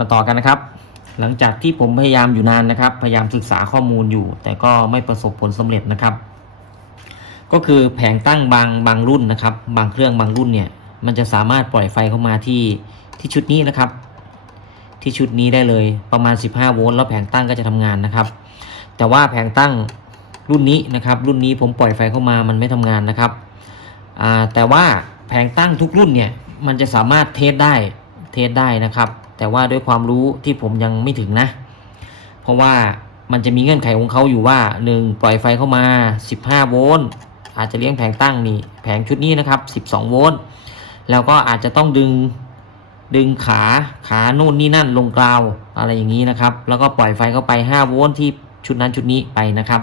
มาต่อกันนะครับ หลังจากที่ผมพยายามอยู่นานนะครับ พยายามศึกษาข้อมูลอยู่ แต่ก็ไม่ประสบผลสำเร็จนะครับ ก็คือแผงตั้งบางบางรุ่นนะครับ บางเครื่องบางรุ่นเนี่ย มันจะสามารถปล่อยไฟเข้ามาที่ที่ชุดนี้นะครับ ที่ชุดนี้ได้เลยประมาณ 15 โวลต์แล้วแผงตั้งก็จะทำงานนะครับ แต่ว่าแผงตั้งรุ่นนี้นะครับ รุ่นนี้ผมปล่อยไฟเข้ามามันไม่ทำงานนะครับแต่ว่าแผงตั้งทุกรุ่นเนี่ยมันจะสามารถเทสได้เทสได้นะครับ แต่ว่าด้วยความรู้ที่ผมยังไม่ถึงนะ เพราะว่ามันจะมีเงื่อนไขของเขาอยู่ว่า 1 ปล่อยไฟเข้ามา 15 โวลต์อาจจะเลี้ยงแผงตั้งนี่แผงชุดนี้นะครับ 12 โวลต์แล้วก็อาจจะต้องดึงดึงขาขาโน่นนี่นั่นลงกราวอะไรอย่างนี้นะครับ แล้วก็ปล่อยไฟเข้าไป 5 โวลต์ที่ชุดนั้นชุดนี้ไปนะครับ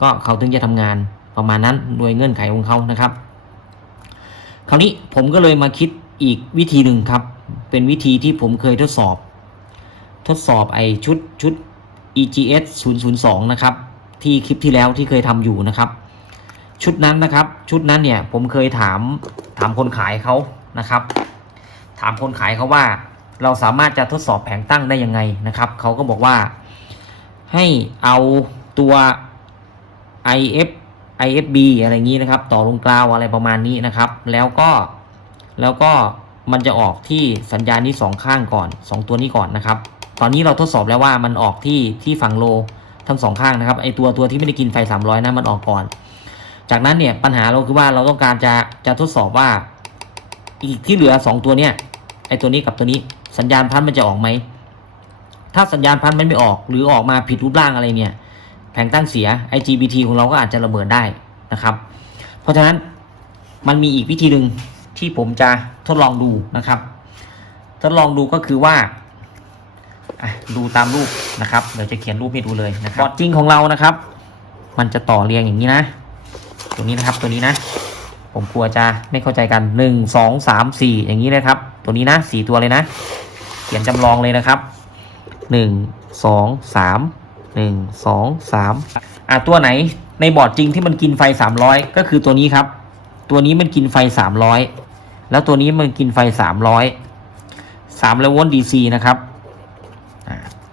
ก็เขาถึงจะทำงานประมาณนั้นโดยเงื่อนไขของเขานะครับ คราวนี้ผมก็เลยมาคิดอีกวิธีหนึ่งครับ เป็นวิธีที่ผมเคยทดสอบ ทดสอบไอชุดชุด EGS 002 นะครับ ที่คลิปที่แล้วที่เคยทำอยู่นะครับ ชุดนั้นนะครับ ชุดนั้นเนี่ยผมเคยถามถามคนขายเขานะครับ ถามคนขายเขาว่า เราสามารถจะทดสอบแผงตั้งได้ยังไงนะครับเขาก็บอกว่า ให้เอาตัว IF IFB อะไรอย่างนี้นะครับ ต่อลงกราวอะไรประมาณนี้นะครับ แล้วก็แล้วก็ มันจะออกที่สัญญาณนี้สองข้างก่อนสองตัวนี้ก่อนนะครับ ตอนนี้เราทดสอบแล้วว่ามันออกที่ที่ฝั่งโลทั้งสองข้างนะครับไอตัวตัวที่ไม่ได้กินไฟ 300นะมันออกก่อน จากนั้นเนี่ยปัญหาเราคือว่าเราต้องการจะจะทดสอบว่า อีกที่เหลือ 2 ตัวเนี่ยไอตัวนี้กับตัวนี้สัญญาณพันธุ์มันจะออกไหมถ้าสัญญาณพันธุ์มันไม่ออก หรือออกมาผิดรูปร่างอะไรเนี่ยแผงตั้งเสีย IGBT ของเราก็อาจจะระเบิดได้นะครับ เพราะฉะนั้นมันมีอีกวิธีหนึ่ง ที่ผมจะทดลองดูนะครับ ทดลองดูก็คือว่าอะดูตามรูปนะครับเดี๋ยวจะเขียนรูปให้ดูเลยนะครับบอร์ดจริงของเรานะครับ มันจะต่อเรียงอย่างนี้นะ ตัวนี้นะครับตัวนี้นะ ผมกลัวจะไม่เข้าใจกันหนึ่งสองสามสี่อย่างนี้เลยครับ ตัวนี้นะสี่ตัวเลยนะ เขียนจำลองเลยนะครับหนึ่งสองสามหนึ่งสองสามอะตัวไหนในบอร์ดจริงที่มันกินไฟสามร้อยก็คือตัวนี้ครับ ตัวนี้มันกินไฟสามร้อย แล้วตัวนี้มันกินไฟสามร้อยสามร้อยโวลต์ดีซีนะครับ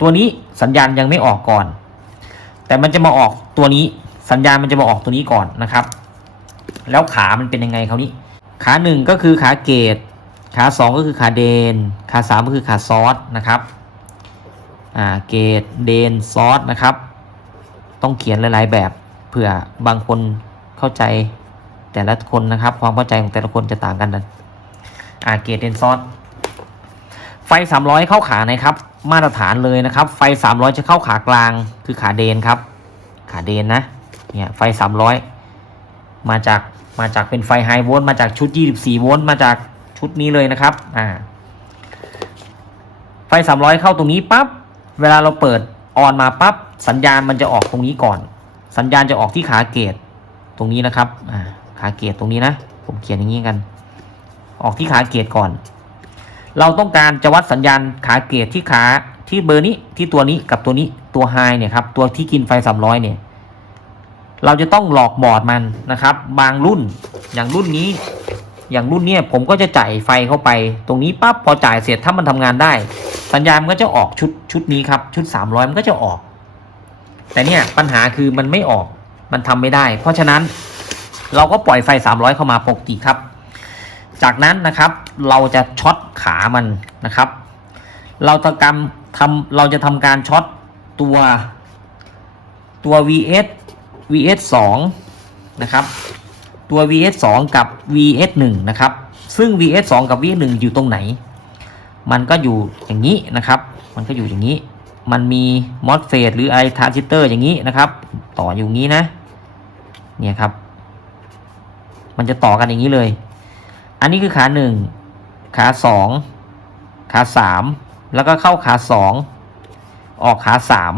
ตัวนี้สัญญาณยังไม่ออกก่อน แต่มันจะมาออกตัวนี้สัญญาณมันจะมาออกตัวนี้ก่อนนะครับ แล้วขามันเป็นยังไงเขาวนี้ ขาหนึ่งก็คือขาเกตขาสองก็คือขาเดน ขาสามก็คือขาซอสนะครับอ่าเกตเดนซอสนะครับ ต้องเขียนหลาย ๆ แบบเผื่อบางคนเข้าใจแต่ละคนนะครับ ความเข้าใจของแต่ละคนจะต่างกันนะ อาเกตเดนซอสไฟ 300 เข้าขาไหนครับ มาตรฐานเลยนะครับ ไฟ 300 จะเข้าขากลางคือขาเดนครับ ขาเดนนะ เนี่ยไฟ 300 มาจากมาจากเป็นไฟไฮโวลต์มาจากชุด 24 โวลต์มาจากชุดนี้เลยนะครับ อ่า ไฟ 300 เข้าตรงนี้ปั๊บ เวลาเราเปิดออนมาปั๊บ สัญญาณมันจะออกตรงนี้ก่อน สัญญาณจะออกที่ขาเกตตรงนี้นะครับ อ่า ขาเกตตรงนี้นะ ผมเขียนอย่างนี้กัน ออกที่ขาเกตก่อน เราต้องการจะวัดสัญญาณขาเกตที่ขาที่เบอร์นี้ที่ตัวนี้กับตัวนี้ตัวไฮเนี่ยครับตัวที่กินไฟ300เนี่ยเราจะต้องหลอกบอร์ดมันนะครับ บางรุ่นอย่างรุ่นนี้ อย่างรุ่นเนี้ยผมก็จะจ่ายไฟเข้าไป ตรงนี้ปั๊บพอจ่ายเสร็จถ้ามันทำงานได้ สัญญาณมันก็จะออกชุดชุดนี้ครับชุด 300 มันก็จะออก แต่เนี่ยปัญหาคือมันไม่ออกมันทำไม่ได้ เพราะฉะนั้นเราก็ปล่อยไฟ 300 เข้ามาปกติครับ จากนั้นนะครับเราจะช็อตขามันนะครับ เราจะกำทำเราจะทำการช็อตตัวตัว vs vs 2นะครับ ตัว vs 2กับ vs 1นะครับ ซึ่ง vs 2กับ vs 1อยู่ตรงไหน มันก็อยู่อย่างนี้นะครับ มันก็อยู่อย่างนี้ มันมี MOSFET หรือ i transistor อย่างนี้นะครับ ต่ออยู่งี้นะ เนี่ยครับ มันจะต่อกันอย่างนี้เลย อันนี้คือขาหนึ่งขาสองขาสามแล้วก็เข้าขาสองออกขาสาม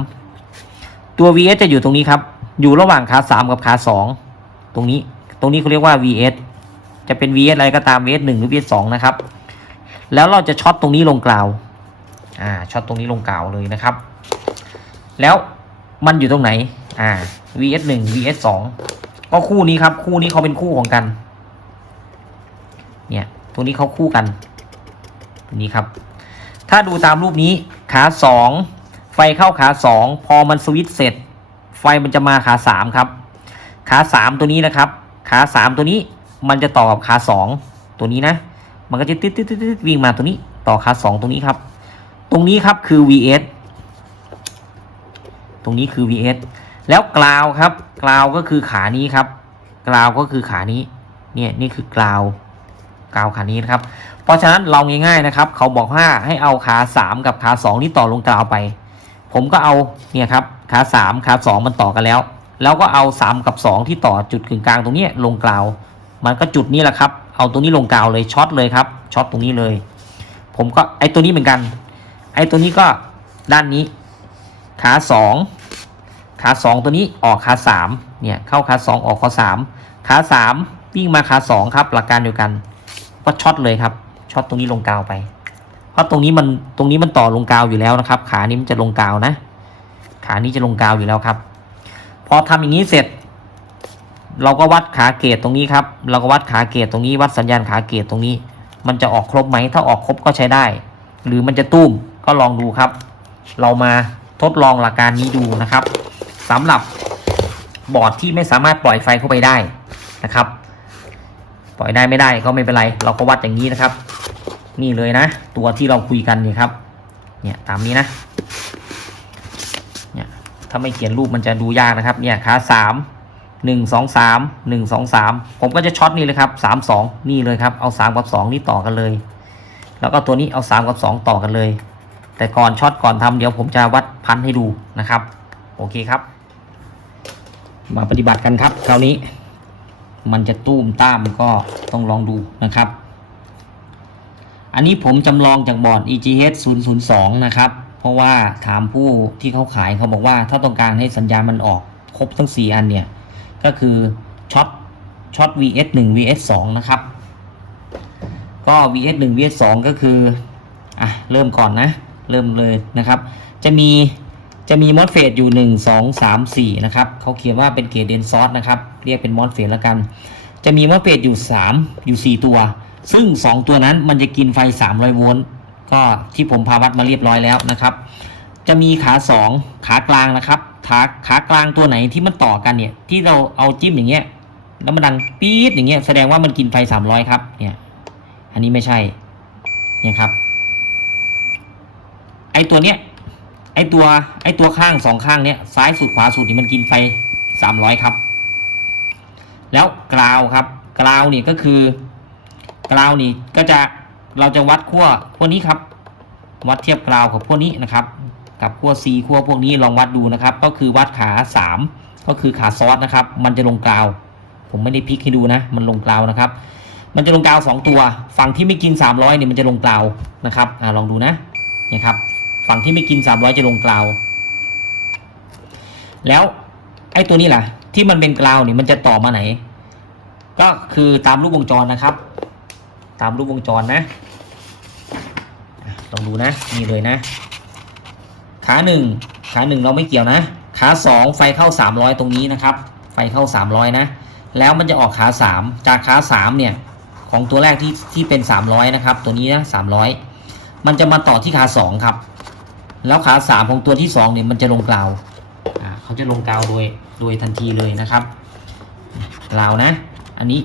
ตัว vs จะอยู่ตรงนี้ครับ อยู่ระหว่างขาสามกับขาสองตรงนี้ตรงนี้เขาเรียกว่า vs จะเป็น vs อะไรก็ตาม vs หนึ่งหรือ vs สองนะครับ แล้วเราจะช็อตตรงนี้ลงกล่าวอ่าช็อตตรงนี้ลงกล่าวเลยนะครับ แล้วมันอยู่ตรงไหนอ่า vs หนึ่ง vs สองก็คู่นี้ครับ คู่นี้เขาเป็นคู่ของกัน เนี่ยตรงนี้เขาคู่กันตรงนี้ครับ ถ้าดูตามรูปนี้ขาสองไฟเข้าขาสองพอมันสวิตช์เสร็จ ไฟมันจะมาขาสามครับ ขาสามตัวนี้นะครับ ขาสามตัวนี้มันจะต่อกับขาสองตัวนี้นะ มันก็จะติดติดติดติดวิ่งมาตัวนี้ต่อขาสองตรงนี้ครับ ตรงนี้ครับคือ vs ตรงนี้คือ vs แล้วกราวครับกราวก็คือขานี้ครับกราวก็คือขานี้ เนี่ยนี่คือกราว กราวขานี้นะครับ เพราะฉะนั้นเราง่ายๆนะครับ เขาบอกว่าให้เอาขาสามกับขาสองที่ต่อลงกราวไป ผมก็เอาเนี่ยครับขาสามขาสองมันต่อกันแล้ว แล้วก็เอาสามกับสองที่ต่อจุดกึ่งกลางตรงนี้ลงกราว มันก็จุดนี้แหละครับ เอาตรงนี้ลงกราวเลยช็อตเลยครับช็อตตรงนี้เลย ผมก็ไอตัวนี้เหมือนกัน ไอตัวนี้ก็ด้านนี้ ขาสองขาสองตัวนี้ออกขาสามเนี่ยเข้าขาสองออกขาสามขาสามวิ่งมาขาสองครับหลักการเดียวกัน ก็ช็อตเลยครับช็อตตรงนี้ลงกาวไป เพราะตรงนี้มันตรงนี้มันต่อลงกาวอยู่แล้วนะครับ ขานี้มันจะลงกาวนะ ขานี้จะลงกาวอยู่แล้วครับ พอทำอย่างนี้เสร็จ เราก็วัดขาเกตตรงนี้ครับ เราก็วัดขาเกตตรงนี้วัดสัญญาณขาเกตตรงนี้ มันจะออกครบไหมถ้าออกครบก็ใช้ได้ หรือมันจะตุ้มก็ลองดูครับ เรามาทดลองหลักการนี้ดูนะครับสำหรับบอร์ดที่ไม่สามารถปล่อยไฟเข้าไปได้นะครับ ปล่อยได้ไม่ได้ก็ไม่เป็นไร เราก็วัดอย่างนี้นะครับ นี่เลยนะ ตัวที่เราคุยกันนี่ครับ เนี่ยตามนี้นะ เนี่ยถ้าไม่เขียนรูปมันจะดูยากนะครับ เนี่ยขาสามหนึ่งสองสามหนึ่งสองสามผมก็จะช็อตนี่เลยครับสามสองนี่เลยครับเอาสามกับสองนี่ต่อกันเลย แล้วก็ตัวนี้เอาสามกับสองต่อกันเลย แต่ก่อนช็อตก่อนทำเดี๋ยวผมจะวัดพันให้ดูนะครับ โอเคครับ มาปฏิบัติกันครับคราวนี้ มันจะตุ้มต้ามก็ต้องลองดูนะครับ อันนี้ผมจำลองจากบอร์ด EGH 002 นะครับ เพราะว่าถามผู้ที่เขาขายเขาบอกว่า ถ้าต้องการให้สัญญาณมันออกครบทั้ง 4 อันเนี่ย ก็คือช็อตช็อต VS 1 VS 2นะครับ ก็ VS 1 VS 2ก็คือ อะ เริ่มก่อนนะ เริ่มเลยนะครับ จะมี จะมีมอสเฟตอยู่ 1 2 3 4 นะครับเขาเขียนว่าเป็นเกรดเดนซอสนะครับ เรียกเป็นมอสเฟตแล้วกัน จะมีมอสเฟตอยู่ 3 อยู่ 4 ตัว ซึ่ง 2 ตัวนั้นมันจะกินไฟ 300 โวลต์ ก็ที่ผมพาวัดมาเรียบร้อยแล้วนะครับ จะมีขา 2 ขากลางนะครับขาขากลางตัวไหนที่มันต่อกันเนี่ย ที่เราเอาจิ้มอย่างเงี้ย แล้วมันดังปี๊ดอย่างเงี้ย แสดงว่ามันกินไฟ 300 ครับ เนี่ย อันนี้ไม่ใช่ เนี่ยครับ ไอตัวเนี้ย อตัวไอตัวข้างสองข้างเนี้ยซ้ายสุดขวาสุดนี่มันกินไฟ300ครับ แล้วกราวครับ กราวนี่ก็คือกราวนี่ก็จะเราจะวัดขั้วพวกนี้ครับ วัดเทียบกราวกับพวกนี้นะครับ กับขั้ว C ขั้วพวกนี้ลองวัดดูนะครับ ก็คือวัดขา 3 ก็คือขาซอสนะครับ มันจะลงกราว ผมไม่ได้พลิกให้ดูนะ มันลงกราวนะครับ มันจะลงกราว 2 ตัว ฝั่งที่ไม่กิน 300เนี่ยมันจะลงกราวนะครับอลองดูนะนี่ครับ ฝั่งที่ไม่กิน300จะลงกราว แล้วไอ้ตัวนี้ล่ะ ที่มันเป็นกราวนี่มันจะต่อมาไหน ก็คือตามรูปวงจรนะครับ ตามรูปวงจรนะอะลองดูนะนี่เลยนะ ขาหนึ่งขาหนึ่งเราไม่เกี่ยวนะ ขาสองไฟเข้า300ตรงนี้นะครับ ไฟเข้า300นะ แล้วมันจะออกขา3จากขา3เนี่ยของตัวแรกที่ที่เป็น 300 นะครับ ตัวนี้นะ300 มันจะมาต่อที่ขา 2 ครับ แล้วขา3ของตัวที่2เนี่ยมันจะลงกลาวอ่าเขาจะลงกลาวโดยโดยทันทีเลยนะครับกลาวนะ อันนี้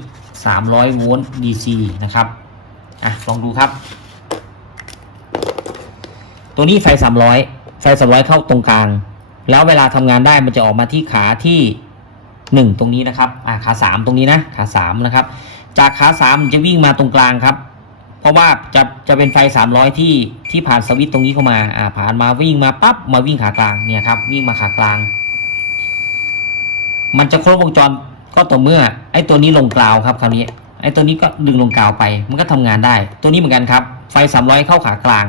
300 โวลต์ DC นะครับอะลองดูครับ ตัวนี้ไฟ 300 ไฟ 300 เข้าตรงกลาง แล้วเวลาทำงานได้มันจะออกมาที่ขาที่ 1 ตรงนี้นะครับอะขา 3 ตรงนี้นะ ขา 3 นะครับ จากขา3มันจะวิ่งมาตรงกลางครับ เพราะว่าจะจะเป็นไฟ 300 ที่ที่ผ่านสวิตช์ตรงนี้เข้ามาอ่าผ่านมาวิ่งมาปั๊บมาวิ่งขากลางเนี่ยครับวิ่งมาขากลาง มันจะครบวงจรก็ต่อเมื่อไอ้ตัวนี้ลงกลาวครับคราวนี้ไอ้ตัวนี้ก็ดึงลงกลาวไป มันก็ทำงานได้ ตัวนี้เหมือนกันครับ ไฟ 300 เข้าขากลาง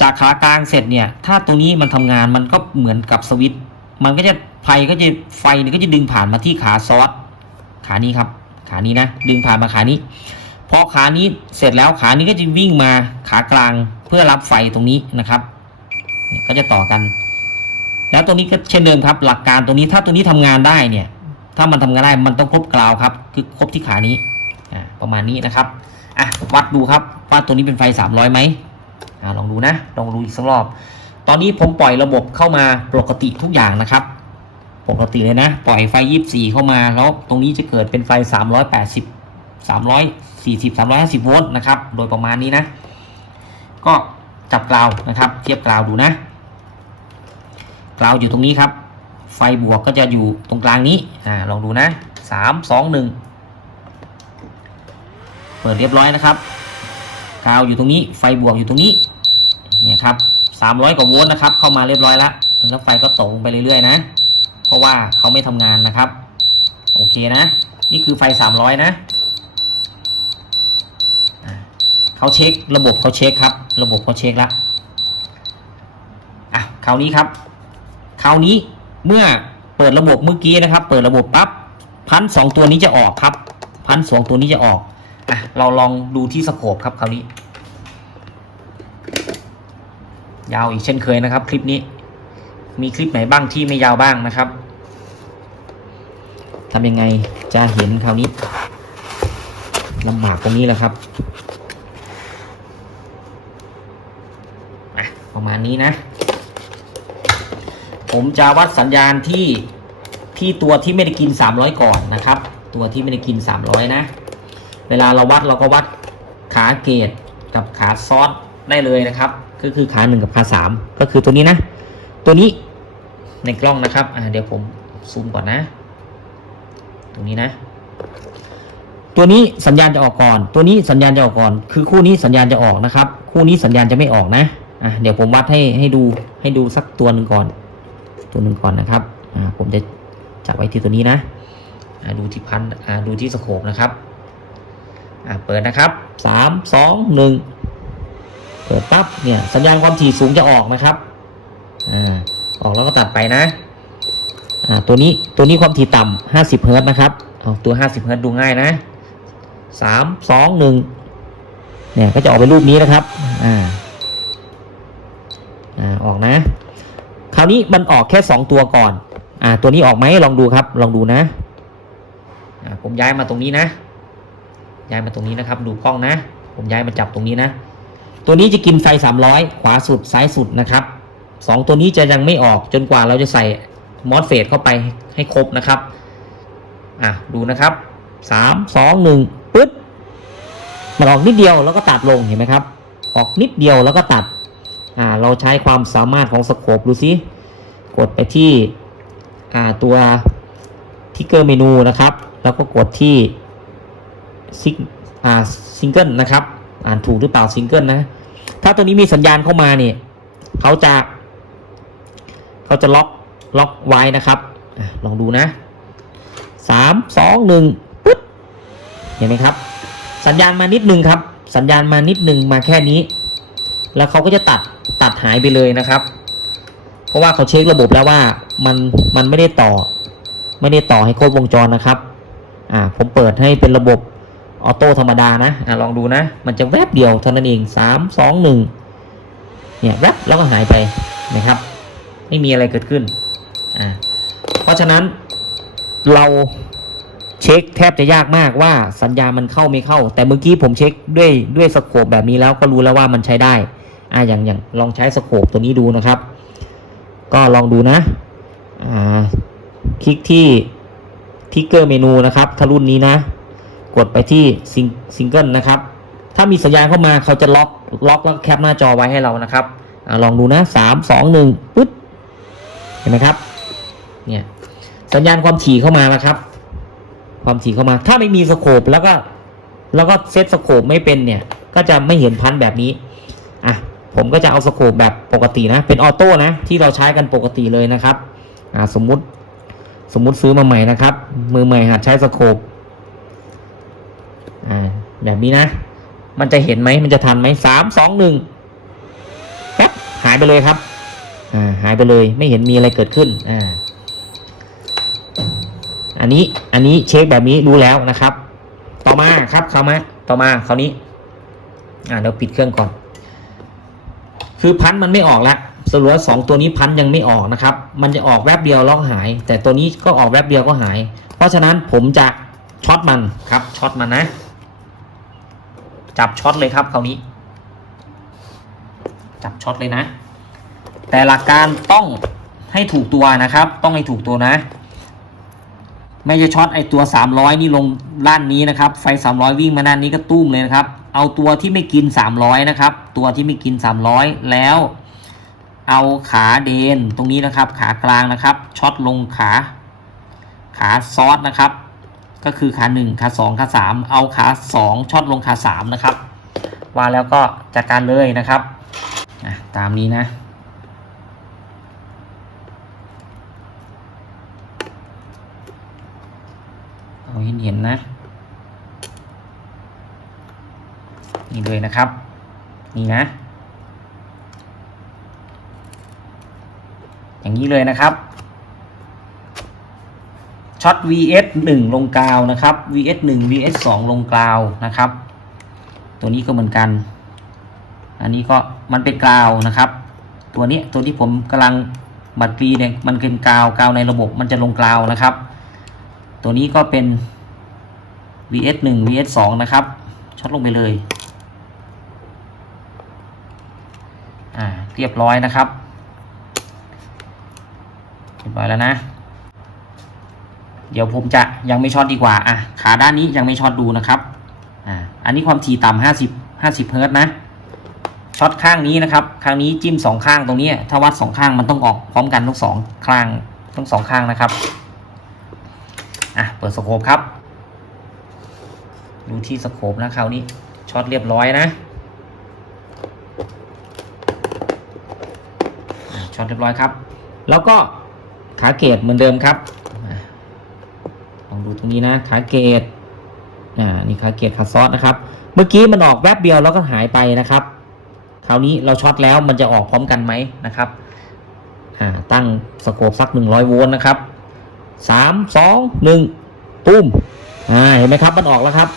จากขากลางเสร็จเนี่ย ถ้าตรงนี้มันทำงานมันก็เหมือนกับสวิตช์มันก็จะไฟก็จะไฟเนี่ยก็จะดึงผ่านมาที่ขาซอสขานี้ครับ ขานี้นะ ดึงผ่านมาขานี้ พอขานี้เสร็จแล้วขานี้ก็จะวิ่งมาขากลางเพื่อรับไฟตรงนี้นะครับก็จะต่อกัน แล้วตรงนี้ก็เช่นเดิมครับ หลักการตรงนี้ถ้าตัวนี้ทำงานได้เนี่ย ถ้ามันทำงานได้มันต้องครบกราวครับคือครบที่ขานี้ประมาณนี้นะครับอะวัดดูครับว่าตัวนี้เป็นไฟ 300ไหมอ่าลองดูนะลองดูอีกสักรอบ ตอนนี้ผมปล่อยระบบเข้ามาปกติทุกอย่างนะครับปกติเลยนะ ปล่อยไฟ 24 เข้ามาแล้วตรงนี้จะเกิดเป็นไฟ 380 340 350 โวลต์นะครับ โดยประมาณนี้นะ ก็จับกราวนะครับ เทียบกราวดูนะกราวอยู่ตรงนี้ครับ ไฟบวกก็จะอยู่ตรงกลางนี้อ่าลองดูนะ 3 2 1 เปิดเรียบร้อยนะครับกราวอยู่ตรงนี้ ไฟบวกอยู่ตรงนี้เนี่ยครับ 300 กว่าโวลต์นะครับ เข้ามาเรียบร้อยแล้วแล้วไฟก็ตกไปเรื่อยๆนะ เพราะว่าเขาไม่ทำงานนะครับ โอเคนะ นี่คือไฟ 300 นะอ่า เขาเช็ค ระบบเขาเช็คครับ ระบบเขาเช็คแล้วอะคราวนี้ครับคราวนี้เมื่อเปิดระบบเมื่อกี้นะครับ เปิดระบบปั๊บพันสองตัวนี้จะออกครับ พันสองตัวนี้จะออกอะเราลองดูที่สโคปครับคราวนี้ ยาวอีกเช่นเคยนะครับ คลิปนี้ มีคลิปไหนบ้างที่ไม่ยาวบ้างนะครับทำยังไงจะเห็นคราวนี้ลำบากตรงนี้แหละครับอะ ประมาณนี้นะ ผมจะวัดสัญญาณที่ที่ตัวที่ไม่ได้กิน 300 ก่อนนะครับ ตัวที่ไม่ได้กิน 300 นะ เวลาเราวัดเราก็วัดขาเกตกับขาซอสได้เลยนะครับ ก็คือขาหนึ่งกับขาสามก็คือตัวนี้นะ ตัวนี้ในกล้องนะครับอ่าเดี๋ยวผมซูมก่อนนะ ตรงนี้นะ ตัวนี้สัญญาณจะออกก่อน ตัวนี้สัญญาณจะออกก่อน คือคู่นี้สัญญาณจะออกนะครับ คู่นี้สัญญาณจะไม่ออกนะ อะเดี๋ยวผมวัดให้ให้ดูให้ดูสักตัวหนึ่งก่อน ตัวหนึ่งก่อนนะครับอ่าผมจะจับไว้ที่ตัวนี้นะอ่าดูที่พันอ่าดูที่สโคปนะครับอ่าเปิดนะครับสามสองหนึ่งเปิดปั๊บเนี่ยสัญญาณความถี่สูงจะออกนะครับอ่าออกแล้วก็ตัดไปนะอ่าตัวนี้ตัวนี้ความถี่ต่ำห้าสิบเฮิร์ตนะครับเอาตัวห้าสิบเฮิร์ตดูง่ายนะสามสองหนึ่งเนี่ยก็จะออกเป็นรูปนี้นะครับอ่า อ่าออกนะ คราวนี้มันออกแค่สองตัวก่อนอ่าตัวนี้ออกไหมลองดูครับ ลองดูนะอ่าผมย้ายมาตรงนี้นะ ย้ายมาตรงนี้นะครับ ดูกล้องนะ ผมย้ายมาจับตรงนี้นะ ตัวนี้จะกินไฟ 300 ขวาสุดซ้ายสุดนะครับสองตัวนี้จะยังไม่ออกจนกว่าเราจะใส่มอสเฟตเข้าไปให้ครบนะครับอะดูนะครับสามสองหนึ่งปึ๊ดมันออกนิดเดียวแล้วก็ตัดลงเห็นไหมครับ ออกนิดเดียวแล้วก็ตัด อ่าเราใช้ความสามารถของสโคปดูซิกดไปที่อ่าตัวทิกเกอร์เมนูนะครับ แล้วก็กดที่ซิงอ่าซิงเกิลนะครับ อ่านถูกหรือเปล่าซิงเกิลนะ ถ้าตัวนี้มีสัญญาณเข้ามาเนี่ยเขาจะเขาจะล็อกล็อกไว้นะครับอลองดูนะสามสองหนึ่งปึ๊บเห็นไหมครับ สัญญาณมานิดนึงครับ สัญญาณมานิดนึงมาแค่นี้ แล้วเขาก็จะตัดตัดหายไปเลยนะครับ เพราะว่าเขาเช็คระบบแล้วว่ามันมันไม่ได้ต่อ ไม่ได้ต่อให้ครบวงจรนะครับอ่าผมเปิดให้เป็นระบบออโต้ธรรมดานะอ่าลองดูนะ มันจะแวบเดียวเท่านั้นเองสามสองหนึ่งเนี่ยแวบแล้วก็หายไปนะครับ ไม่มีอะไรเกิดขึ้นอ่าเพราะฉะนั้นเราเช็คแทบจะยากมากว่าสัญญามันเข้าไม่เข้า แต่เมื่อกี้ผมเช็คด้วยด้วยสโคปแบบนี้แล้วก็รู้แล้วว่ามันใช้ได้ อ่าอย่างอย่างลองใช้สโคปตัวนี้ดูนะครับ ก็ลองดูนะอ่าคลิกที่ทิกเกอร์เมนูนะครับถ้ารุ่นนี้นะ กดไปที่ซิงซิงเกิลนะครับ ถ้ามีสัญญาณเข้ามาเขาจะล็อกล็อกแล้วแคปหน้าจอไว้ให้เรานะครับอาลองดูนะสามสองหนึ่งปึ๊ดเห็นไหมครับ เนี่ยสัญญาณความถี่เข้ามาแล้วครับ ความถี่เข้ามา ถ้าไม่มีสโคปแล้วก็ แล้วก็เซตสโคปไม่เป็นเนี่ย ก็จะไม่เห็นพันแบบนี้ อะ ผมก็จะเอาสโคปแบบปกตินะ เป็นออโต้นะที่เราใช้กันปกติเลยนะครับอ่าสมมุติสมมุติซื้อมาใหม่นะครับ มือใหม่หัดใช้สโคปอ่าแบบนี้นะ มันจะเห็นไหมมันจะทันไหมสามสองหนึ่งแป๊บหายไปเลยครับอ่าหายไปเลยไม่เห็นมีอะไรเกิดขึ้นอ่าอันนี้อันนี้เช็คแบบนี้รู้แล้วนะครับ ต่อมาครับเข้ามาต่อมาคราวนี้ อ่าเดี๋ยวปิดเครื่องก่อน คือพันมันไม่ออกแล้วสรุปว่าสองตัวนี้พันยังไม่ออกนะครับ มันจะออกแวบเดียวแล้วก็หาย แต่ตัวนี้ก็ออกแวบเดียวก็หาย เพราะฉะนั้นผมจะช็อตมันครับช็อตมันนะ จับช็อตเลยครับคราวนี้ จับช็อตเลยนะ แต่หลักการต้องให้ถูกตัวนะครับ ต้องให้ถูกตัวนะ ไม่จะช็อตไอตัว 300 นี่ลงด้านนี้นะครับ ไฟ 300 วิ่งมาด้านนี้ก็ตุ้มเลยนะครับ เอาตัวที่ไม่กิน 300 นะครับ ตัวที่ไม่กิน 300 แล้ว เอาขาเดนตรงนี้นะครับ ขากลางนะครับช็อตลงขา ขาซอสนะครับ ก็คือขา 1 ขา 2 ขา 3 เอาขา 2ช็อตลงขา 3 นะครับ ว่าแล้วก็จัดการเลยนะครับตามนี้นะ เอาเห็นเห็นๆนะ นี่ เลยนะครับ นี่นะ อย่างนี้เลยนะครับช็อต vs 1 ลงกาวนะครับ vs 1 vs 2 ลงกาวนะครับ ตัวนี้ก็เหมือนกัน อันนี้ก็มันเป็นกาวนะครับ ตัวนี้ตัวที่ผมกำลังบัตรกรีเนี่ยมันเป็นกาวกาวในระบบมันจะลงกาวนะครับ ตัวนี้ก็เป็น vs 1 vs 2 นะครับช็อตลงไปเลย อ่า เรียบร้อยนะครับเรียบร้อยแล้วนะ เดี๋ยวผมจะยังไม่ช็อตดีกว่าอะขาด้านนี้ยังไม่ช็อตดูนะครับอ่าอันนี้ความถี่ต่ำห้าสิบห้าสิบเฮิร์ตนะช็อตข้างนี้นะครับข้างนี้จิ้มสองข้างตรงนี้ ถ้าวัดสองข้างมันต้องออกพร้อมกันทั้งสองข้างทั้งสองข้างนะครับอะเปิดสโคปครับดูที่สโคปนะคราวนี้ช็อตเรียบร้อยนะ อะช็อตเรียบร้อยครับ แล้วก็ขาเกตเหมือนเดิมครับลองดูตรงนี้นะขาเกตอ่านี่ขาเกตขาซอสนะครับ เมื่อกี้มันออกแวบเดียวแล้วก็หายไปนะครับ คราวนี้เราช็อตแล้วมันจะออกพร้อมกันไหมนะครับอ่าตั้งสโคปสักหนึ่งร้อยโวลต์นะครับสามสองหนึ่งตุ้มอ่าเห็นไหมครับมันออกแล้วครับ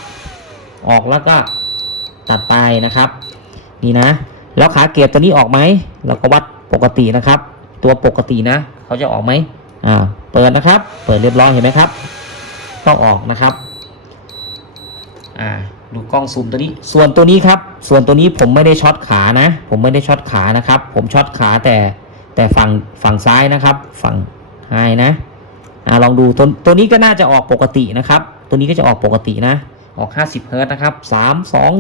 ออกแล้วก็ตัดไปนะครับ นี่นะ แล้วขาเกียร์ตัวนี้ออกไหมเราก็วัด ปกตินะครับ ตัวปกตินะเขาจะออกไหมอ่าเปิดนะครับ เปิดเรียบร้อยเห็นไหมครับก็องออกนะครับอ่าดูกล้องซูมตัวนี้ ส่วนตัวนี้ครับ ส่วนตัวนี้ผมไม่ได้ช็อตขานะ ผมไม่ได้ช็อตขานะครับ ผมช็อตขาแต่แต่ฝั่งฝั่งซ้ายนะครับ ฝั่งไฮนะอ่าลองดูตัวตัวนี้ก็น่าจะออกปกตินะครับ ตัวนี้ก็จะออกปกตินะ ออก 50เฮิร์ตซ์นะครับ 3 2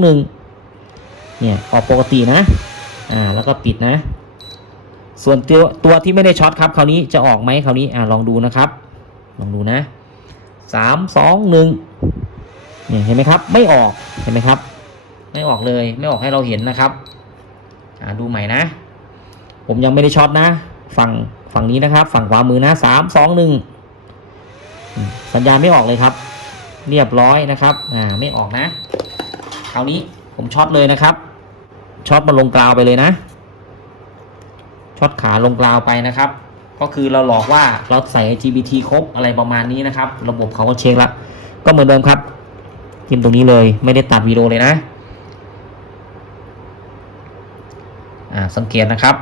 1เนี่ยออกปกตินะอ่าแล้วก็ปิดนะ ส่วนตัวตัวที่ไม่ได้ช็อตครับคราวนี้จะออกไหมคราวนี้อ่าลองดูนะครับ ลองดูนะ3 2 1เนี่ยเห็นไหมครับ ไม่ออกเห็นไหมครับ ไม่ออกเลยไม่ออกให้เราเห็นนะครับ อ่าดูใหม่นะ ผมยังไม่ได้ช็อตนะฝั่งฝั่งนี้นะครับ ฝั่งขวามือนะ3 2 1สัญญาณไม่ออกเลยครับ เรียบร้อยนะครับ อ่าไม่ออกนะคราวนี้ผมช็อตเลยนะครับช็อตมาลงกราวไปเลยนะ ช็อตขาลงกราวไปนะครับ ก็คือเราหลอกว่าเราใส่ GBT ครบอะไรประมาณนี้นะครับ ระบบเขาก็เช็คล้วก็เหมือนเดิมครับจิ้มตรงนี้เลยไม่ได้ตัดวีดีโอเลยนะอ่าสังเกตนะครับ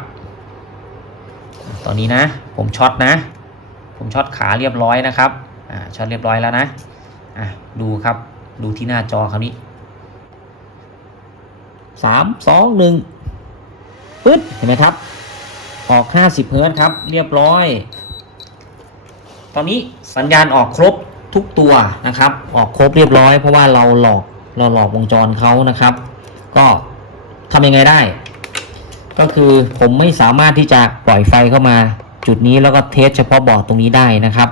ตอนนี้นะ ผมช็อตนะ ผมช็อตขาเรียบร้อยนะครับอ่าช็อตเรียบร้อยแล้วนะอะดูครับดูที่หน้าจอคราวนี้สามสองหนึ่งปึ๊ดเห็นไหมครับ ออกห้าสิบเฮิร์ตครับ เรียบร้อย ตอนนี้สัญญาณออกครบทุกตัวนะครับ ออกครบเรียบร้อย เพราะว่าเราหลอกเราหลอกวงจรเขานะครับ ก็ทำยังไงได้ ก็คือผมไม่สามารถที่จะปล่อยไฟเข้ามาจุดนี้แล้วก็เทสเฉพาะบอร์ดตรงนี้ได้นะครับ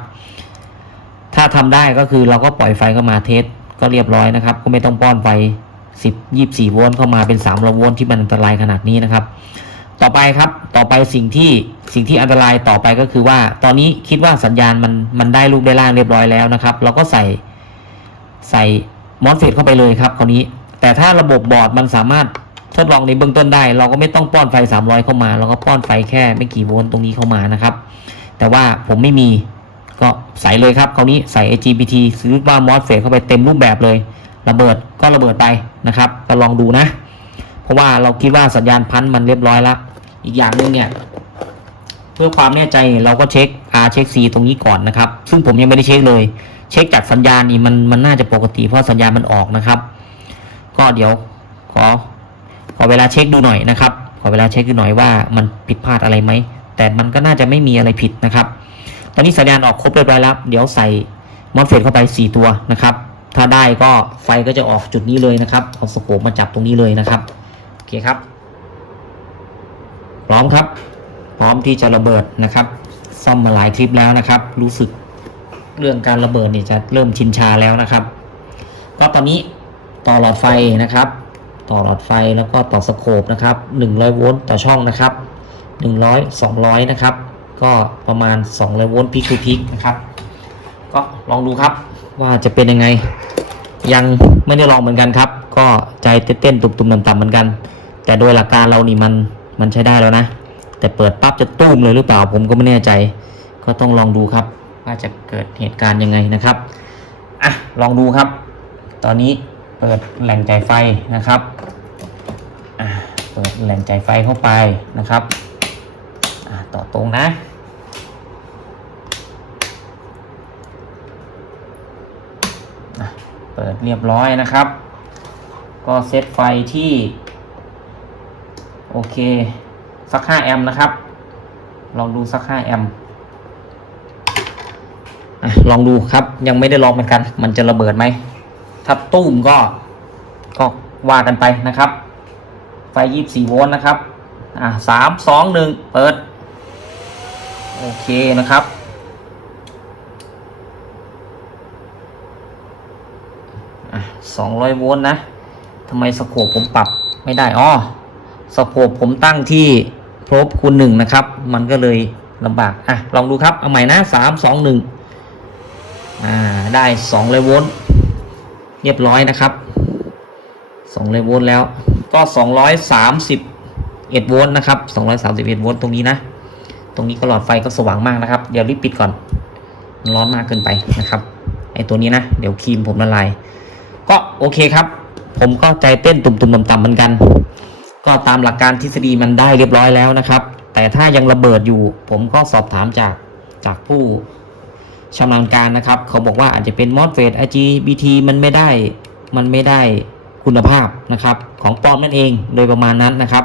ถ้าทำได้ก็คือเราก็ปล่อยไฟเข้ามาเทสก็เรียบร้อยนะครับ ก็ไม่ต้องป้อนไฟ10 24 โวลต์เข้ามาเป็น3โวลต์ที่มันอันตรายขนาดนี้นะครับ ต่อไปครับต่อไปสิ่งที่สิ่งที่อันตรายต่อไปก็คือว่า ตอนนี้คิดว่าสัญญาณมันมันได้ลูกได้ล่างเรียบร้อยแล้วนะครับ เราก็ใส่ใส่มอสเฟตเข้าไปเลยครับคราวนี้ แต่ถ้าระบบบอร์ดมันสามารถทดลองในเบื้องต้นได้ เราก็ไม่ต้องป้อนไฟ 300 เข้ามา เราก็ป้อนไฟแค่ไม่กี่โวลต์ตรงนี้เข้ามานะครับ แต่ว่าผมไม่มีก็ใส่เลยครับคราวนี้ใส่ LGBT ซื้อว่ามอสเฟตเข้าไปเต็มรูปแบบเลย ระเบิดก็ระเบิดไปนะครับ ก็ลองดูนะ เพราะว่าเราคิดว่าสัญญาณพันธุ์มันเรียบร้อยแล้ว อีกอย่างหนึ่งเนี่ย เพื่อความแน่ใจเราก็เช็ค R เช็ค C ตรงนี้ก่อนนะครับ ซึ่งผมยังไม่ได้เช็คเลย เช็คจากสัญญาณนี่มันมันน่าจะปกติเพราะสัญญาณมันออกนะครับ ก็เดี๋ยวขอขอเวลาเช็คดูหน่อยนะครับ ขอเวลาเช็คดูหน่อยว่ามันผิดพลาดอะไรไหม แต่มันก็น่าจะไม่มีอะไรผิดนะครับ ตอนนี้สัญญาณออกครบเรียบร้อยแล้ว เดี๋ยวใส่มอสเฟตเข้าไป 4 ตัวนะครับ ถ้าได้ก็ไฟก็จะออกจุดนี้เลยนะครับเอาสโคปมาจับตรงนี้เลยนะครับ โอเคครับ ร้อมครับ พร้อมที่จะระเบิดนะครับ ซ่อมมาหลายคลิปแล้วนะครับ รู้สึกเรื่องการระเบิดนี่จะเริ่มชินชาแล้วนะครับ ก็ตอนนี้ต่อหลอดไฟนะครับ ต่อหลอดไฟแล้วก็ต่อสโคปนะครับ 100 โวลต์ต่อช่องนะครับ 100 200 นะครับ ก็ประมาณ 200 โวลต์พีคทูพีคนะครับ ก็ลองดูครับว่าจะเป็นยังไง ยังไม่ได้ลองเหมือนกันครับ ก็ใจเต้นๆตุ่มๆต่ำๆเหมือนกัน แต่โดยหลักการเรานี่มัน มันใช้ได้แล้วนะ แต่เปิดปั๊บจะตุ้มเลยหรือเปล่าผมก็ไม่แน่ใจ ก็ต้องลองดูครับ ว่าจะเกิดเหตุการณ์ยังไงนะครับอะลองดูครับ ตอนนี้เปิดแหล่งจ่ายไฟนะครับอะเปิดแหล่งจ่ายไฟเข้าไปนะครับอะต่อตรงนะอะเปิดเรียบร้อยนะครับ ก็เซตไฟที่ โอเค สัก 5 แอมป์นะครับ ลองดูสัก 5 แอมป์ลองดูครับ ยังไม่ได้ลองเหมือนกัน มันจะระเบิดไหม ถ้าตุ้มก็ ก็ว่ากันไปนะครับ ไฟ 24 โวลต์นะครับ อะสามสองหนึ่งเปิด โอเคนะครับอะ200โวลต์นะทำไมสโคปผมปรับไม่ได้อ๋อ สโคปผมตั้งที่โพรบคูณหนึ่งนะครับ มันก็เลยลำบากอะลองดูครับ เอาใหม่นะสามสองหนึ่งอ่าได้สองเลยโวลต์เรียบร้อยนะครับสองเลยโวลต์แล้วก็สองร้อยสามสิบเอ็ดโวลต์นะครับสองร้อยสามสิบเอ็ดโวลต์ตรงนี้นะ ตรงนี้ก็หลอดไฟก็สว่างมากนะครับ เดี๋ยวรีบปิดก่อน มันร้อนมากเกินไปนะครับไอตัวนี้นะ เดี๋ยวครีมผมละลาย ก็โอเคครับ ผมก็ใจเต้นตุ่มๆต่ำๆเหมือนกัน ก็ตามหลักการทฤษฎีมันได้เรียบร้อยแล้วนะครับ แต่ถ้ายังระเบิดอยู่ ผมก็สอบถามจากจากผู้ชำนาญการนะครับ เขาบอกว่าอาจจะเป็นมอสเฟต IGBT มันไม่ได้มันไม่ได้คุณภาพนะครับ ของปลอมนั่นเองโดยประมาณนั้นนะครับ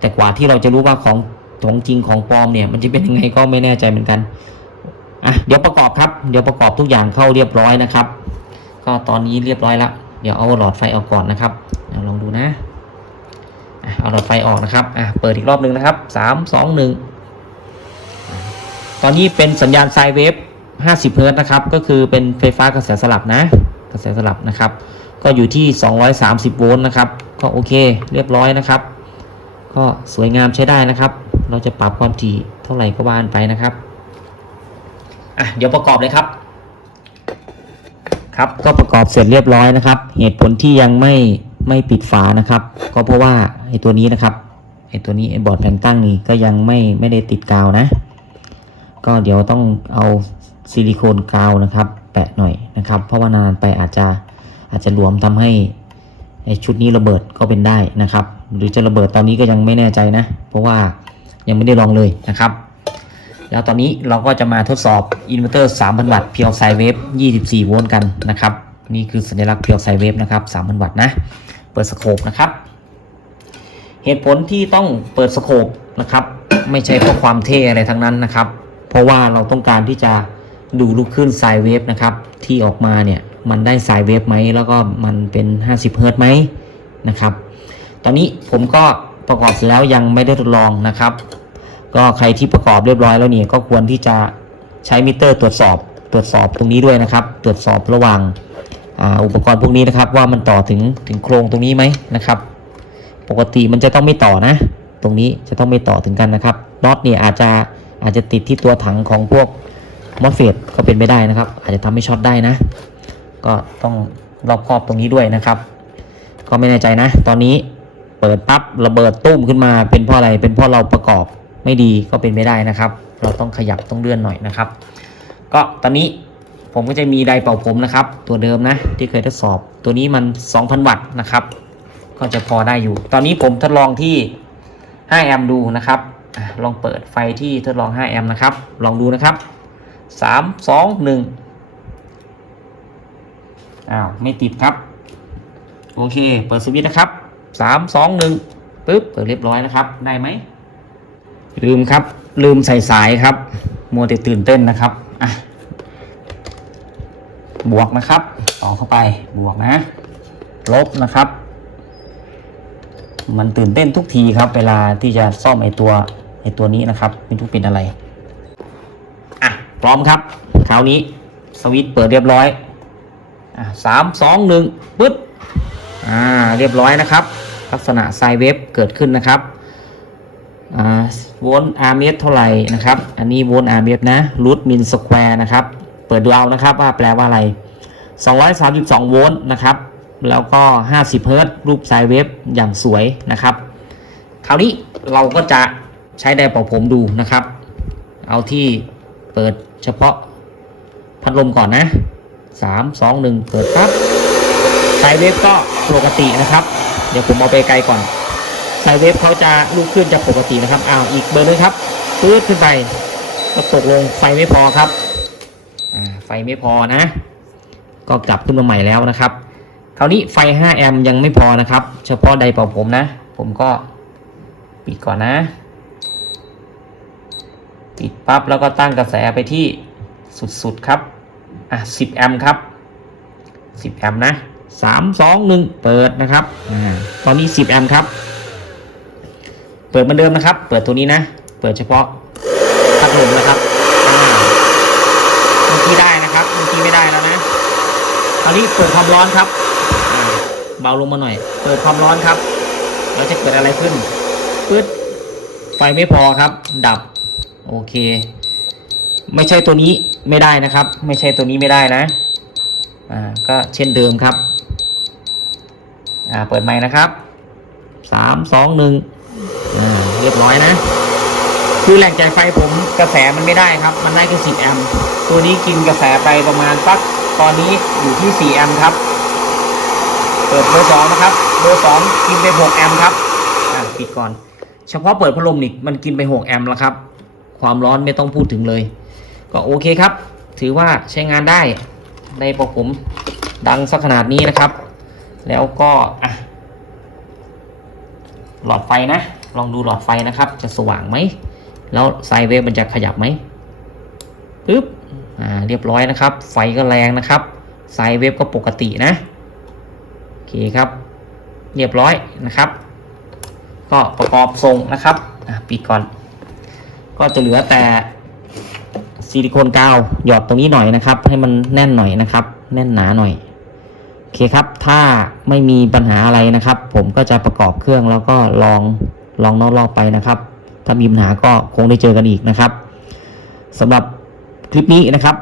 แต่กว่าที่เราจะรู้ว่าของของจริงของปลอมเนี่ยมันจะเป็นยังไงก็ไม่แน่ใจเหมือนกันอะเดี๋ยวประกอบครับเดี๋ยวประกอบทุกอย่างเข้าเรียบร้อยนะครับ ก็ตอนนี้เรียบร้อยแล้วเดี๋ยวเอาหลอดไฟออกก่อนนะครับเดี๋ยวลองดูนะ เอาหลอดไฟออกนะครับอะเปิดอีกรอบหนึ่งนะครับสามสองหนึ่งตอนนี้เป็นสัญญาณไซเวฟ50เฮิร์ตนะครับ ก็คือเป็นไฟฟ้ากระแสสลับนะ กระแสสลับนะครับ ก็อยู่ที่ 230 โวลต์นะครับ ก็โอเคเรียบร้อยนะครับ ก็สวยงามใช้ได้นะครับ เราจะปรับความถี่เท่าไหร่ก็ว่านไปนะครับ อะเดี๋ยวประกอบเลยครับ ครับก็ประกอบเสร็จเรียบร้อยนะครับ เหตุผลที่ยังไม่ ไม่ปิดฝานะครับ ก็เพราะว่าไอ้ตัวนี้นะครับไอ้ตัวนี้ไอ้บอร์ดแผ่นตั้งนี่ก็ยังไม่ไม่ได้ติดกาวนะ ก็เดี๋ยวต้องเอาซิลิโคนกาวนะครับ แปะหน่อยนะครับ เพราะว่านานไปอาจจะอาจจะหลวมทำให้ไอ้ชุดนี้ระเบิดก็เป็นได้นะครับ หรือจะระเบิดตอนนี้ก็ยังไม่แน่ใจนะ เพราะว่ายังไม่ได้ลองเลยนะครับ แล้วตอนนี้เราก็จะมาทดสอบอินเวอร์เตอร์3,000 วัตต์เพียวไซเวฟ24 โวลต์กันนะครับ นี่คือสัญลักษณ์เพียวไซเวฟนะครับ3,000 วัตต์นะ เปิดสโคปนะครับ เหตุผลที่ต้องเปิดสโคปนะครับ ไม่ใช่เพราะความเท่อะไรทั้งนั้นนะครับ เพราะว่าเราต้องการที่จะดูลูกคลื่นไซเวฟนะครับ ที่ออกมาเนี่ยมันได้ไซเวฟไหมแล้วก็มันเป็น 50เฮิร์ตไหมนะครับ ตอนนี้ผมก็ประกอบเสร็จแล้วยังไม่ได้ทดลองนะครับ ก็ใครที่ประกอบเรียบร้อยแล้วเนี่ยก็ควรที่จะใช้มิเตอร์ตรวจสอบตรวจสอบตรงนี้ด้วยนะครับ ตรวจสอบระหว่าง อ่าอุปกรณ์พวกนี้นะครับว่ามันต่อถึงถึงโครงตรงนี้ไหมนะครับ ปกติมันจะต้องไม่ต่อนะ ตรงนี้จะต้องไม่ต่อถึงกันนะครับน็อตเนี่ยอาจจะอาจจะติดที่ตัวถังของพวกมอสเฟตก็เป็นไปได้นะครับ อาจจะทำให้ช็อตได้นะ ก็ต้องรอบครอบตรงนี้ด้วยนะครับ ก็ไม่แน่ใจนะ ตอนนี้เปิดปั๊บระเบิดตุ้มขึ้นมาเป็นเพราะอะไรเป็นเพราะเราประกอบไม่ดีก็เป็นไม่ได้นะครับ เราต้องขยับต้องเลื่อนหน่อยนะครับ ก็ตอนนี้ ผมก็จะมีไดร์เป่าผมนะครับ ตัวเดิมนะที่เคยทดสอบ ตัวนี้มัน 2,000 วัตต์นะครับ ก็จะพอได้อยู่ ตอนนี้ผมทดลองที่ 5 แอมป์ดูนะครับ ลองเปิดไฟที่ทดลอง 5 แอมป์นะครับ ลองดูนะครับ 3 2 1อ้าวไม่ติดครับ โอเค เปิดสวิตช์นะครับ 3 2 1ปึ๊บเปิดเรียบร้อยนะครับ ได้ไหม ลืมครับ ลืมใส่สายครับ มัวแต่ตื่นเต้นนะครับ อะ บวกนะครับต่อเข้าไปบวกนะ ลบนะครับ มันตื่นเต้นทุกทีครับ เวลาที่จะซ่อมไอตัวไอตัวนี้นะครับไม่รู้เป็นอะไรอะพร้อมครับคราวนี้สวิตช์เปิดเรียบร้อยอะสามสองหนึ่งปึ๊บอ่าเรียบร้อยนะครับ ลักษณะไซเวฟเกิดขึ้นนะครับอ่าโวลต์อาร์เมสเท่าไหร่นะครับ อันนี้โวลต์อาร์เมสนะรูทมินสแควร์นะครับ เปิดดูเอานะครับว่าแปลว่าอะไร 232 โวลต์นะครับ แล้วก็ 50 เฮิรตรูปไซเวฟอย่างสวยนะครับ คราวนี้เราก็จะใช้ไดร์เป่าผมดูนะครับ เอาที่เปิดเฉพาะพัดลมก่อนนะ 3 2 1 เปิดครับไซเวฟก็ปกตินะครับ เดี๋ยวผมเอาไปไกลก่อนไซเวฟเขาจะลูกขึ้นจะปกตินะครับอ้าวอีกเบอร์นึงครับปื๊ดขึ้นไปก็ตกลงไฟไม่พอครับ ไฟไม่พอนะ ก็กลับขึ้นมาใหม่แล้วนะครับ คราวนี้ไฟ 5 แอมยังไม่พอนะครับ เฉพาะไดเป่าผมนะ ผมก็ปิดก่อนนะ ปิดปั๊บแล้วก็ตั้งกระแสไปที่สุดๆครับ อะ 10 แอมครับ 10 แอมนะ 3 2 1 เปิดนะครับอ่าตอนนี้ 10 แอมครับ เปิดเหมือนเดิมนะครับ เปิดตัวนี้นะ เปิดเฉพาะพัดลมนะครับอ่าเมื่อกี้ได้นะครับ เมื่อกี้ไม่ได้แล้วนะ คราวนี้เปิดความร้อนครับ เบาลงมาหน่อย เปิดความร้อนครับแล้วจะเกิดอะไรขึ้นปึ๊ดไฟไม่พอครับ ดับ โอเค ไม่ใช่ตัวนี้ไม่ได้นะครับ ไม่ใช่ตัวนี้ไม่ได้นะ อ่า ก็เช่นเดิมครับ อ่า เปิดไม้นะครับสามสองหนึ่งอ่า เรียบร้อยนะ คือแหล่งจ่ายไฟผมกระแสมันไม่ได้ครับ มันได้แค่10แอมป์ ตัวนี้กินกระแสไปประมาณสัก ตอนนี้อยู่ที่ 4 แอมป์ครับ เปิดเบอร์สองนะครับ เบอร์สองกินไป 6 แอมป์ครับอะปิดก่อน เฉพาะเปิดพัดลมนี่มันกินไป 6 แอมป์แล้วครับ ความร้อนไม่ต้องพูดถึงเลย ก็โอเคครับ ถือว่าใช้งานได้ในพอผมดังสักขนาดนี้นะครับ แล้วก็อะหลอดไฟนะ ลองดูหลอดไฟนะครับ จะสว่างไหม แล้วไซเวฟมันจะขยับไหมปึ๊บ อ่าเรียบร้อยนะครับ ไฟก็แรงนะครับไซเวฟก็ปกตินะโอเคครับ เรียบร้อยนะครับ ก็ประกอบทรงนะครับปิดก่อน ก็จะเหลือแต่ซิลิโคนกาวหยอดตรงนี้หน่อยนะครับ ให้มันแน่นหน่อยนะครับ แน่นหนาหน่อยโอเคครับ ถ้าไม่มีปัญหาอะไรนะครับ ผมก็จะประกอบเครื่องแล้วก็ลองลองนอกรอบไปนะครับ ถ้ามีปัญหาก็คงได้เจอกันอีกนะครับสำหรับ คลิปนี้นะครับ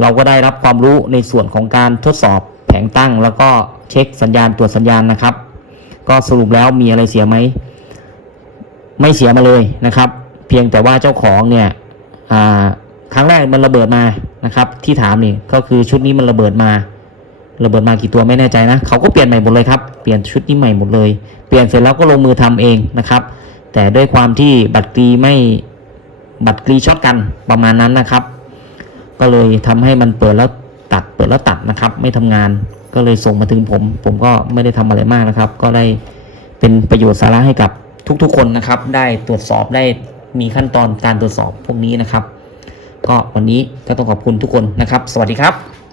เราก็ได้รับความรู้ในส่วนของการทดสอบแผงตั้ง แล้วก็เช็คสัญญาณตรวจสัญญาณนะครับ ก็สรุปแล้วมีอะไรเสียไหมไม่เสียมาเลยนะครับ เพียงแต่ว่าเจ้าของเนี่ยครั้งแรกมันระเบิดมานะครับ ที่ถามนี่ก็คือชุดนี้มันระเบิดมาระเบิดมากี่ตัวไม่แน่ใจนะเขาก็เปลี่ยนใหม่หมดเลยครับเปลี่ยนชุดนี้ใหม่หมดเลย เปลี่ยนเสร็จแล้วก็ลงมือทำเองนะครับ แต่ด้วยความที่บัตรกรีไม่ บัตรกรีช็อตกันประมาณนั้นนะครับ ก็เลยทำให้มันเปิดแล้วตัดเปิดแล้วตัดนะครับ ไม่ทำงานก็เลยส่งมาถึงผม ผมก็ไม่ได้ทำอะไรมากนะครับ ก็ได้เป็นประโยชน์สาระให้กับทุกๆคนนะครับ ได้ตรวจสอบได้มีขั้นตอนการตรวจสอบพวกนี้นะครับ ก็วันนี้ก็ต้องขอบคุณทุกคนนะครับ สวัสดีครับ